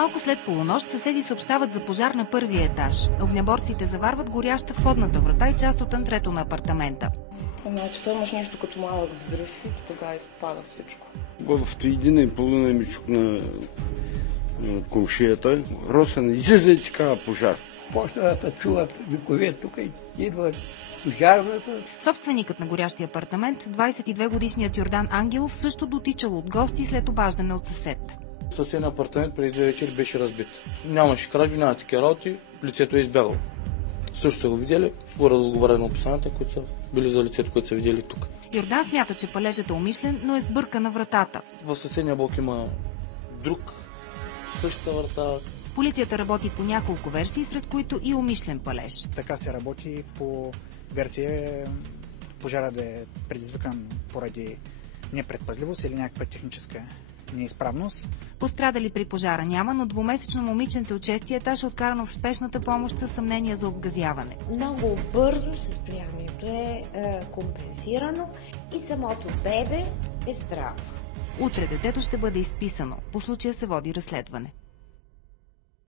Малко след полунощ съседи съобщават за пожар на първия етаж. Огнеборците заварват горяща входната врата и част от антрето на апартамента. Значи той имаш нещо като малък взрив и тогава изпада всичко. В 1:30 ми чукна комшията. Росен, излизай, ти казва пожар. Почна да чуват викове тук и идва пожарната. Собственикът на горящия апартамент, 22-годишният Йордан Ангелов, също дотичал от гости след обаждане от съсед. Съседния апартамент преди 2 вечери беше разбит. Нямаше кражби, няма такива работи, лицето е избягало. Също са го видели, горе да отговаря на описанията, които са били за лицето, което са видели тук. Йордан смята, че палежът е умишлен, но е сбъркана вратата. В съседния блок има друг, същата врата. Полицията работи по няколко версии, сред които и умишлен палеж. Така се работи по версия пожара да е предизвикан поради непредпазливост или някаква техническа неизправност. Пострадали при пожара няма, но двумесечно момиченце от 6-ти етаж е откарано в спешната помощ със съмнение за обгазяване. Много бързо състоянието е компенсирано и самото бебе е здраво. Утре детето ще бъде изписано. По случая се води разследване.